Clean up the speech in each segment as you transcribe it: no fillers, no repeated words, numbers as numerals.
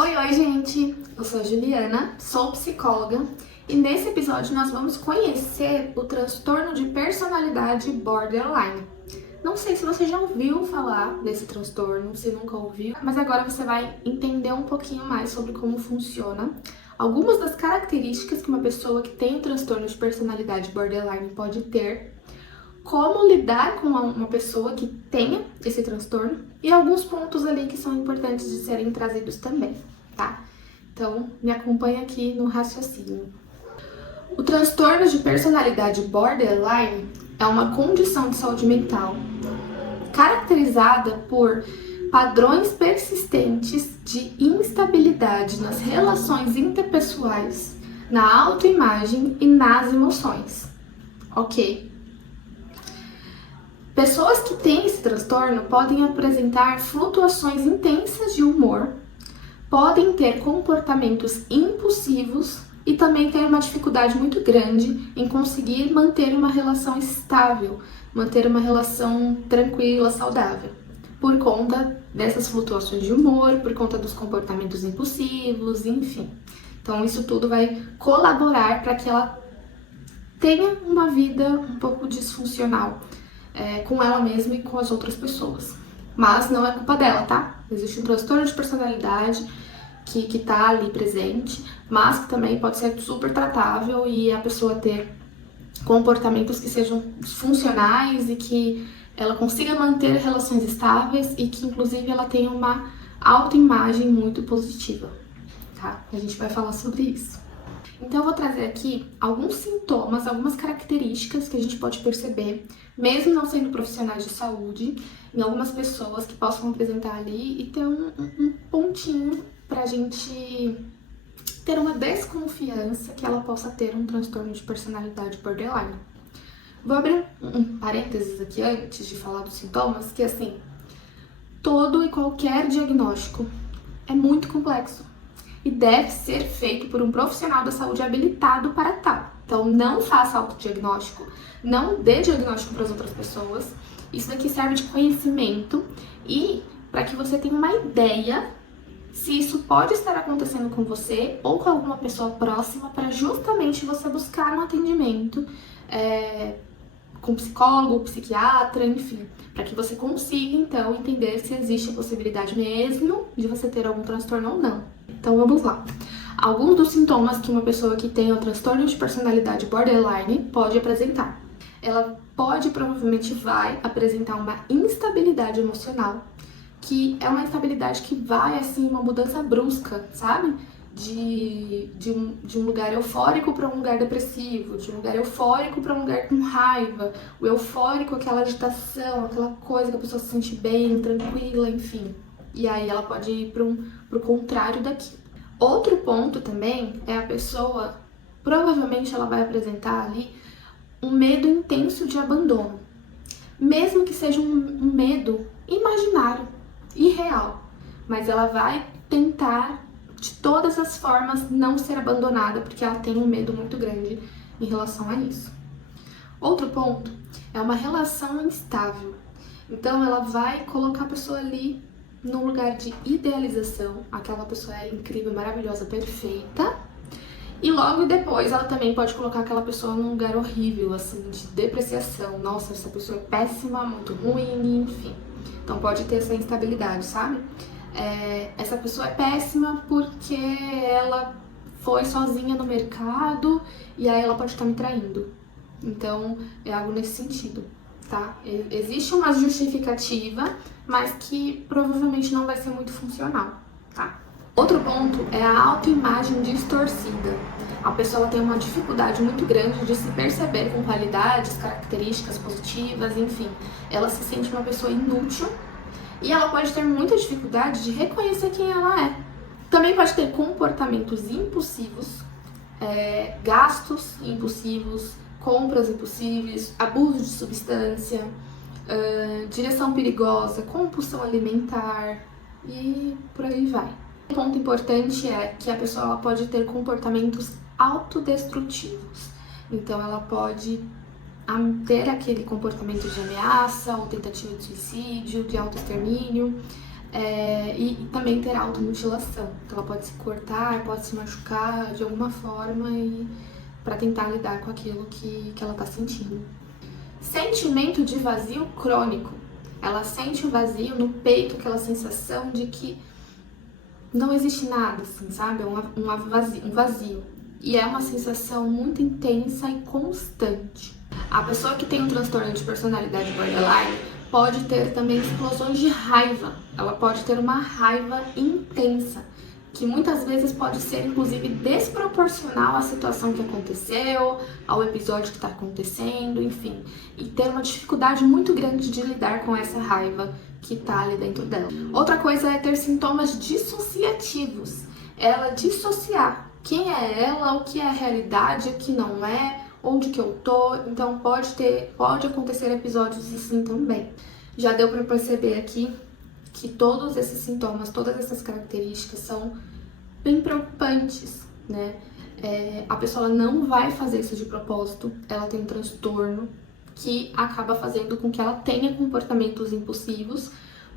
Oi, gente! Eu sou a Juliana, sou psicóloga e nesse episódio nós vamos conhecer o transtorno de personalidade borderline. Não sei se você já ouviu falar desse transtorno, se nunca ouviu, mas agora você vai entender um pouquinho mais sobre como funciona, algumas das características que uma pessoa que tem o transtorno de personalidade borderline pode ter, como lidar com uma pessoa que tenha esse transtorno e alguns pontos ali que são importantes de serem trazidos também, tá? Então, me acompanha aqui no raciocínio. O transtorno de personalidade borderline é uma condição de saúde mental caracterizada por padrões persistentes de instabilidade nas relações interpessoais, na autoimagem e nas emoções. Ok? Pessoas que têm esse transtorno podem apresentar flutuações intensas de humor, podem ter comportamentos impulsivos e também ter uma dificuldade muito grande em conseguir manter uma relação estável, manter uma relação tranquila, saudável, por conta dessas flutuações de humor, por conta dos comportamentos impulsivos, enfim. Então isso tudo vai colaborar para que ela tenha uma vida um pouco disfuncional, com ela mesma e com as outras pessoas. Mas não é culpa dela, tá? Existe um transtorno de personalidade que tá ali presente, mas que também pode ser super tratável e a pessoa ter comportamentos que sejam funcionais e que ela consiga manter relações estáveis e que inclusive ela tenha uma autoimagem muito positiva, tá? A gente vai falar sobre isso. Então eu vou trazer aqui alguns sintomas, algumas características que a gente pode perceber, mesmo não sendo profissionais de saúde, em algumas pessoas que possam apresentar ali e ter um pontinho pra gente ter uma desconfiança que ela possa ter um transtorno de personalidade borderline. Vou abrir um parênteses aqui antes de falar dos sintomas, que assim, todo e qualquer diagnóstico é muito complexo e deve ser feito por um profissional da saúde habilitado para tal. Então, não faça autodiagnóstico, não dê diagnóstico para as outras pessoas. Isso daqui serve de conhecimento e para que você tenha uma ideia se isso pode estar acontecendo com você ou com alguma pessoa próxima, para justamente você buscar um atendimento com psicólogo, psiquiatra, enfim, para que você consiga então entender se existe a possibilidade mesmo de você ter algum transtorno ou não. Então vamos lá. Alguns dos sintomas que uma pessoa que tem o transtorno de personalidade borderline pode apresentar. Ela provavelmente vai apresentar uma instabilidade emocional, que é uma instabilidade que vai, assim, uma mudança brusca, sabe? De um lugar eufórico para um lugar depressivo, de um lugar eufórico para um lugar com raiva, o eufórico, aquela agitação, aquela coisa que a pessoa se sente bem, tranquila, enfim. E aí ela pode ir pro contrário daquilo. Outro ponto também é a pessoa, provavelmente ela vai apresentar ali um medo intenso de abandono, mesmo que seja um medo imaginário, irreal, mas ela vai tentar de todas as formas não ser abandonada, porque ela tem um medo muito grande em relação a isso. Outro ponto é uma relação instável. Então ela vai colocar a pessoa ali num lugar de idealização, aquela pessoa é incrível, maravilhosa, perfeita, e logo depois ela também pode colocar aquela pessoa num lugar horrível, assim, de depreciação. Nossa, essa pessoa é péssima, muito ruim, enfim. Então pode ter essa instabilidade, sabe? Essa pessoa é péssima porque ela foi sozinha no mercado e aí ela pode estar me traindo. Então é algo nesse sentido, tá? Existe uma justificativa, mas que provavelmente não vai ser muito funcional, tá? Outro ponto é a autoimagem distorcida. A pessoa tem uma dificuldade muito grande de se perceber com qualidades, características positivas, enfim. Ela se sente uma pessoa inútil e ela pode ter muita dificuldade de reconhecer quem ela é. Também pode ter comportamentos impulsivos, gastos impulsivos, compras impulsivas, abuso de substância, direção perigosa, compulsão alimentar e por aí vai. Um ponto importante é que a pessoa ela pode ter comportamentos autodestrutivos. Então ela pode ter aquele comportamento de ameaça ou tentativa de suicídio, de autoextermínio, e também ter automutilação. Então ela pode se cortar, pode se machucar de alguma forma para tentar lidar com aquilo que ela está sentindo. Sentimento de vazio crônico. Ela sente o vazio no peito, aquela sensação de que não existe nada, assim, sabe? Um vazio. E é uma sensação muito intensa e constante. A pessoa que tem um transtorno de personalidade borderline pode ter também explosões de raiva. Ela pode ter uma raiva intensa, que muitas vezes pode ser, inclusive, desproporcional à situação que aconteceu, ao episódio que está acontecendo, enfim. E ter uma dificuldade muito grande de lidar com essa raiva que está ali dentro dela. Outra coisa é ter sintomas dissociativos. Ela dissociar quem é ela, o que é a realidade, o que não é, onde que eu tô. Então pode acontecer episódios assim também. Já deu para perceber aqui que todos esses sintomas, todas essas características são bem preocupantes, né? A pessoa não vai fazer isso de propósito, ela tem um transtorno que acaba fazendo com que ela tenha comportamentos impulsivos,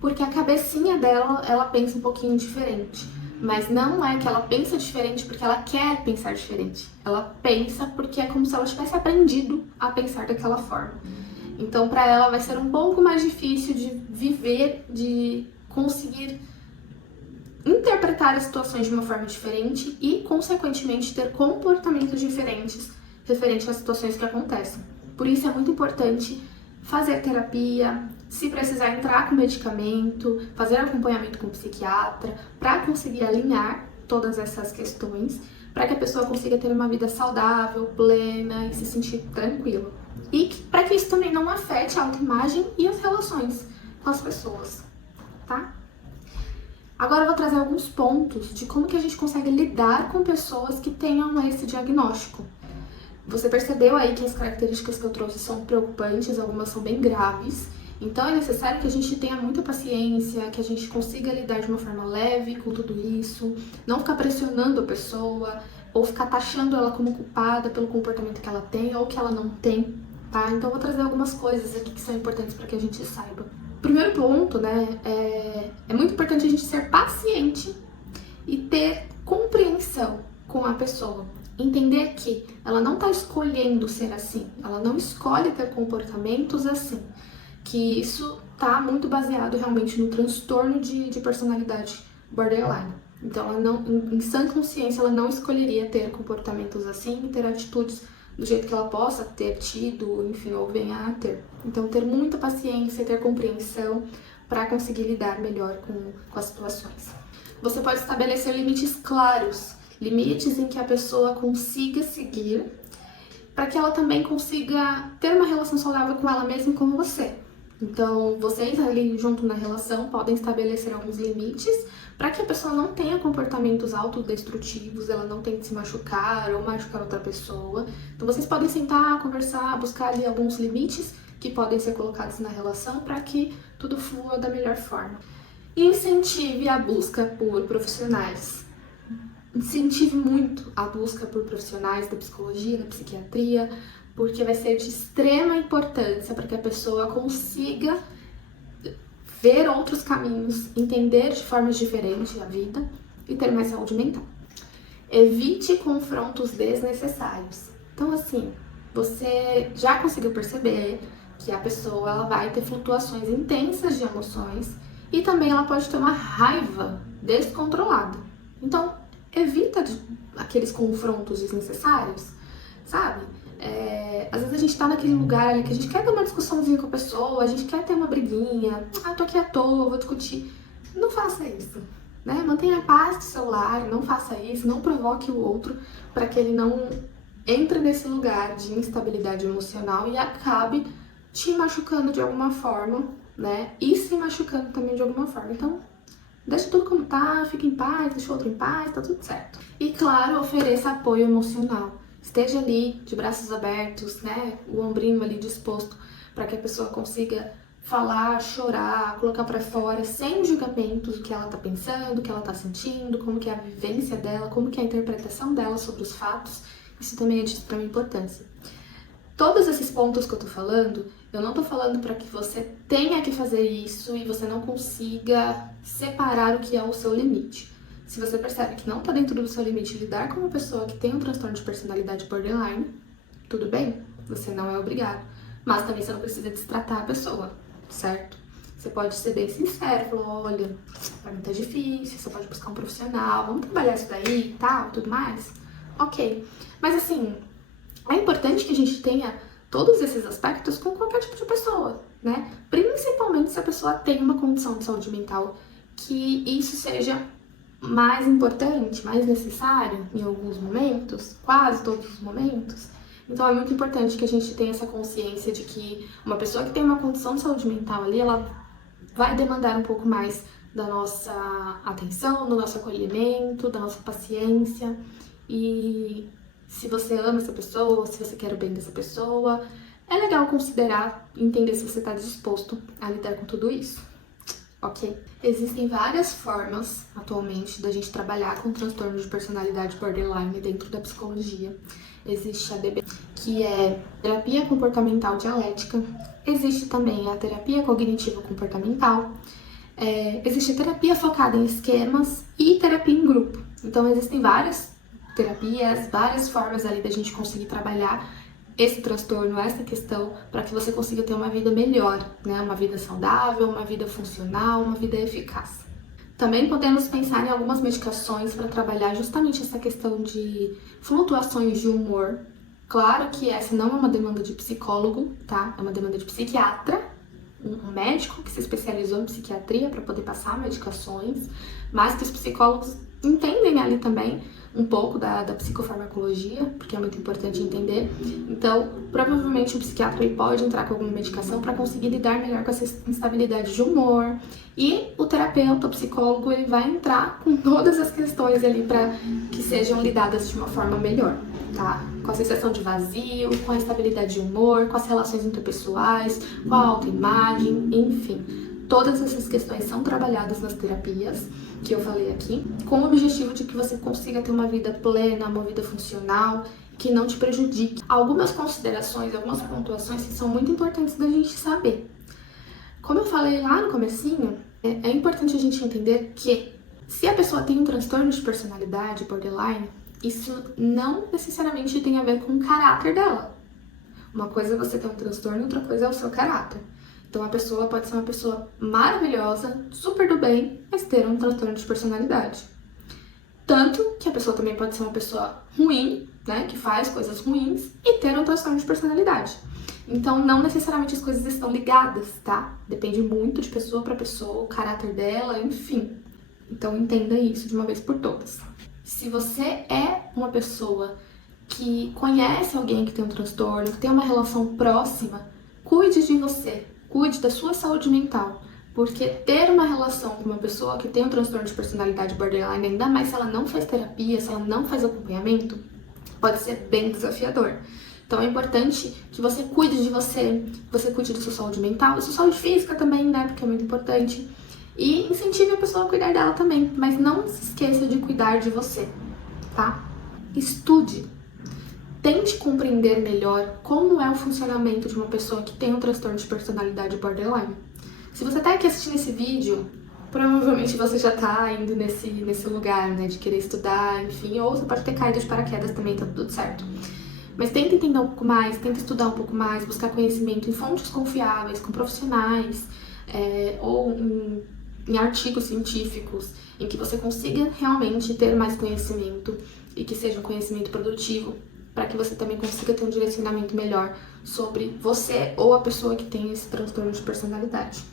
porque a cabecinha dela, ela pensa um pouquinho diferente. Mas não é que ela pensa diferente porque ela quer pensar diferente. Ela pensa porque é como se ela tivesse aprendido a pensar daquela forma. Então, para ela vai ser um pouco mais difícil de viver, de conseguir interpretar as situações de uma forma diferente e, consequentemente, ter comportamentos diferentes referente às situações que acontecem. Por isso é muito importante fazer terapia, se precisar entrar com medicamento, fazer acompanhamento com o psiquiatra, para conseguir alinhar todas essas questões, para que a pessoa consiga ter uma vida saudável, plena e se sentir tranquila. E para que isso também não afete a autoimagem e as relações com as pessoas, tá? Agora eu vou trazer alguns pontos de como que a gente consegue lidar com pessoas que tenham esse diagnóstico. Você percebeu aí que as características que eu trouxe são preocupantes, algumas são bem graves. Então é necessário que a gente tenha muita paciência, que a gente consiga lidar de uma forma leve com tudo isso, não ficar pressionando a pessoa, ou ficar taxando ela como culpada pelo comportamento que ela tem ou que ela não tem, tá? Então eu vou trazer algumas coisas aqui que são importantes para que a gente saiba. Primeiro ponto, né, é muito importante a gente ser paciente e ter compreensão com a pessoa. Entender que ela não está escolhendo ser assim, ela não escolhe ter comportamentos assim, que isso está muito baseado realmente no transtorno de personalidade borderline. Então, ela não, em sã consciência, ela não escolheria ter comportamentos assim e ter atitudes do jeito que ela possa ter tido, enfim, ou venha a ter. Então, ter muita paciência, ter compreensão para conseguir lidar melhor com as situações. Você pode estabelecer limites claros, limites em que a pessoa consiga seguir, para que ela também consiga ter uma relação saudável com ela mesma e com você. Então, vocês ali junto na relação podem estabelecer alguns limites para que a pessoa não tenha comportamentos autodestrutivos, ela não tente se machucar ou machucar outra pessoa. Então, vocês podem sentar, conversar, buscar ali alguns limites que podem ser colocados na relação para que tudo flua da melhor forma. Incentive a busca por profissionais. Incentive muito a busca por profissionais da psicologia, da psiquiatria, porque vai ser de extrema importância para que a pessoa consiga ver outros caminhos, entender de formas diferentes a vida e ter mais saúde mental. Evite confrontos desnecessários. Então, assim, você já conseguiu perceber que a pessoa ela vai ter flutuações intensas de emoções e também ela pode ter uma raiva descontrolada. Então, evita aqueles confrontos desnecessários, sabe? Às vezes a gente tá naquele lugar ali que a gente quer ter uma discussãozinha com a pessoa, a gente quer ter uma briguinha, tô aqui à toa, vou discutir. Não faça isso, né? Mantenha a paz do seu lar, não faça isso, não provoque o outro para que ele não entre nesse lugar de instabilidade emocional e acabe te machucando de alguma forma, né? E se machucando também de alguma forma. Então, deixa tudo como tá, fica em paz, deixa o outro em paz, tá tudo certo. E claro, ofereça apoio emocional. Esteja ali de braços abertos, né? O ombrinho ali disposto para que a pessoa consiga falar, chorar, colocar para fora, sem julgamentos, o que ela tá pensando, o que ela tá sentindo, como que é a vivência dela, como que é a interpretação dela sobre os fatos. Isso também é de extrema importância. Todos esses pontos que eu tô falando, Eu não tô falando para que você tenha que fazer isso e você não consiga separar o que é o seu limite. Se você percebe que não tá dentro do seu limite lidar com uma pessoa que tem um transtorno de personalidade borderline, tudo bem, você não é obrigado. Mas também você não precisa destratar a pessoa, certo? Você pode ser bem sincero, falar, olha, pra mim tá difícil, você pode buscar um profissional, vamos trabalhar isso daí e tal, tudo mais. Ok. Mas assim, é importante que a gente tenha todos esses aspectos com qualquer tipo de pessoa, né? Principalmente se a pessoa tem uma condição de saúde mental, que isso seja mais importante, mais necessário em alguns momentos, quase todos os momentos. Então é muito importante que a gente tenha essa consciência de que uma pessoa que tem uma condição de saúde mental ali, ela vai demandar um pouco mais da nossa atenção, do nosso acolhimento, da nossa paciência. E se você ama essa pessoa, se você quer o bem dessa pessoa, é legal considerar, entender se você está disposto a lidar com tudo isso, ok? Existem várias formas, atualmente, da gente trabalhar com transtorno de personalidade borderline dentro da psicologia. Existe a DB, que é terapia comportamental dialética. Existe também a terapia cognitiva comportamental. Existe a terapia focada em esquemas e terapia em grupo. Então, existem várias terapias, várias formas ali da gente conseguir trabalhar esse transtorno, essa questão, para que você consiga ter uma vida melhor, né? Uma vida saudável, uma vida funcional, uma vida eficaz. Também podemos pensar em algumas medicações para trabalhar justamente essa questão de flutuações de humor. Claro que essa não é uma demanda de psicólogo, tá? É uma demanda de psiquiatra, um médico que se especializou em psiquiatria para poder passar medicações, mas que os psicólogos entendem ali também um pouco da psicofarmacologia, porque é muito importante entender. Então, provavelmente o psiquiatra ele pode entrar com alguma medicação para conseguir lidar melhor com essa instabilidade de humor. E o terapeuta, o psicólogo, ele vai entrar com todas as questões ali para que sejam lidadas de uma forma melhor, tá? Com a sensação de vazio, com a instabilidade de humor, com as relações interpessoais, com a autoimagem, enfim. Todas essas questões são trabalhadas nas terapias que eu falei aqui, com o objetivo de que você consiga ter uma vida plena, uma vida funcional, que não te prejudique. Algumas considerações, algumas pontuações que são muito importantes da gente saber. Como eu falei lá no comecinho, é importante a gente entender que se a pessoa tem um transtorno de personalidade borderline, isso não necessariamente tem a ver com o caráter dela. Uma coisa é você ter um transtorno, outra coisa é o seu caráter. Então a pessoa pode ser uma pessoa maravilhosa, super do bem, mas ter um transtorno de personalidade. Tanto que a pessoa também pode ser uma pessoa ruim, né, que faz coisas ruins, e ter um transtorno de personalidade. Então não necessariamente as coisas estão ligadas, tá? Depende muito de pessoa para pessoa, o caráter dela, enfim. Então entenda isso de uma vez por todas. Se você é uma pessoa que conhece alguém que tem um transtorno, que tem uma relação próxima, cuide de você. Cuide da sua saúde mental, porque ter uma relação com uma pessoa que tem um transtorno de personalidade borderline, ainda mais se ela não faz terapia, se ela não faz acompanhamento, pode ser bem desafiador. Então é importante que você cuide de você, que você cuide da sua saúde mental, da sua saúde física também, né, porque é muito importante. E incentive a pessoa a cuidar dela também, mas não se esqueça de cuidar de você, tá? Estude. Tente compreender melhor como é o funcionamento de uma pessoa que tem um transtorno de personalidade borderline. Se você está aqui assistindo esse vídeo, provavelmente você já está indo nesse lugar, né, de querer estudar, enfim, ou você pode ter caído de paraquedas também, tá tudo certo. Mas tenta entender um pouco mais, tenta estudar um pouco mais, buscar conhecimento em fontes confiáveis, com profissionais, ou em artigos científicos, em que você consiga realmente ter mais conhecimento e que seja um conhecimento produtivo, para que você também consiga ter um direcionamento melhor sobre você ou a pessoa que tem esse transtorno de personalidade.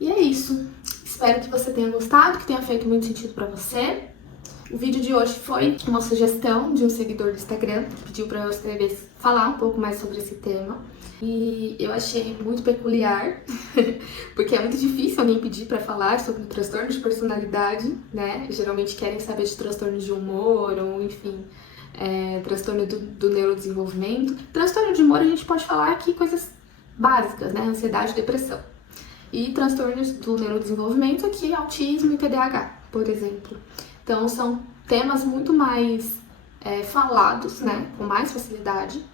E é isso. Espero que você tenha gostado, que tenha feito muito sentido para você. O vídeo de hoje foi uma sugestão de um seguidor do Instagram, que pediu para eu falar um pouco mais sobre esse tema. E eu achei muito peculiar, porque é muito difícil alguém pedir para falar sobre transtorno de personalidade, né? Geralmente querem saber de transtorno de humor, ou enfim, transtorno do neurodesenvolvimento. Transtorno de humor a gente pode falar aqui coisas básicas, né? Ansiedade e depressão. E transtornos do neurodesenvolvimento aqui, autismo e TDAH, por exemplo. Então são temas muito mais falados, né? Com mais facilidade.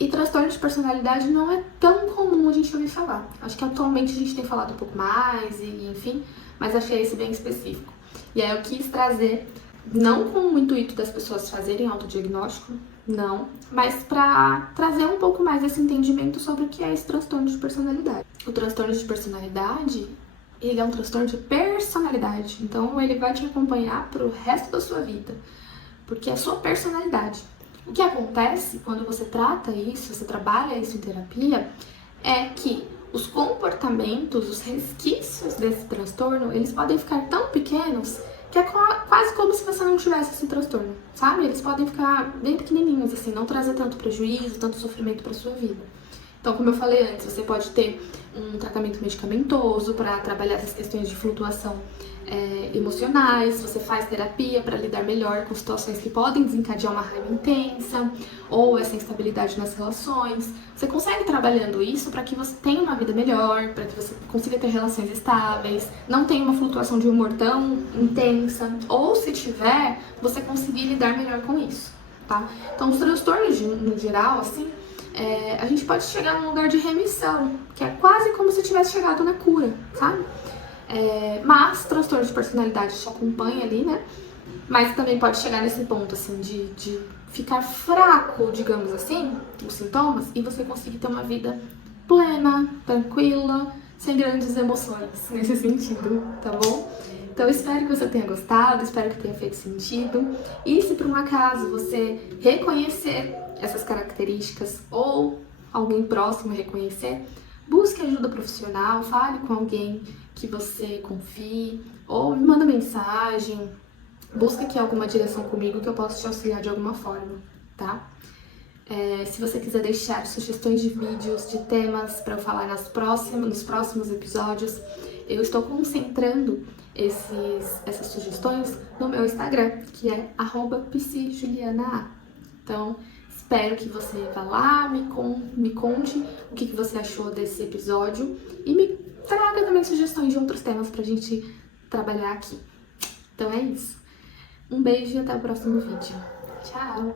E transtorno de personalidade não é tão comum a gente ouvir falar. Acho que atualmente a gente tem falado um pouco mais, e enfim, mas achei esse bem específico. E aí eu quis trazer, não com o intuito das pessoas fazerem autodiagnóstico, não, mas para trazer um pouco mais esse entendimento sobre o que é esse transtorno de personalidade. O transtorno de personalidade, ele é um transtorno de personalidade, então ele vai te acompanhar pro resto da sua vida, porque é a sua personalidade. O que acontece quando você trata isso, você trabalha isso em terapia, é que os comportamentos, os resquícios desse transtorno, eles podem ficar tão pequenos que é quase como se você não tivesse esse transtorno, sabe? Eles podem ficar bem pequenininhos, assim, não trazer tanto prejuízo, tanto sofrimento para sua vida. Então, como eu falei antes, você pode ter um tratamento medicamentoso para trabalhar essas questões de flutuação emocionais, você faz terapia para lidar melhor com situações que podem desencadear uma raiva intensa ou essa instabilidade nas relações. Você consegue trabalhando isso para que você tenha uma vida melhor, para que você consiga ter relações estáveis, não tenha uma flutuação de humor tão intensa, ou se tiver, você conseguir lidar melhor com isso, tá? Então, os transtornos no geral, assim, a gente pode chegar num lugar de remissão, que é quase como se tivesse chegado na cura, sabe? Mas transtorno de personalidade te acompanha ali, né? Mas também pode chegar nesse ponto, assim, de ficar fraco, digamos assim, os sintomas, e você conseguir ter uma vida plena, tranquila, sem grandes emoções nesse sentido, tá bom? Então, espero que você tenha gostado, espero que tenha feito sentido. E se por um acaso você reconhecer essas características ou alguém próximo reconhecer, busque ajuda profissional, fale com alguém que você confie, ou me manda mensagem, busca aqui alguma direção comigo que eu possa te auxiliar de alguma forma, tá? Se você quiser deixar sugestões de vídeos, de temas para eu falar nos próximos episódios, eu estou concentrando essas sugestões no meu Instagram, que é @psijulianaa. Então, espero que você vá lá, me conte o que você achou desse episódio e me traga também sugestões de outros temas pra gente trabalhar aqui. Então é isso. Um beijo e até o próximo vídeo. Tchau!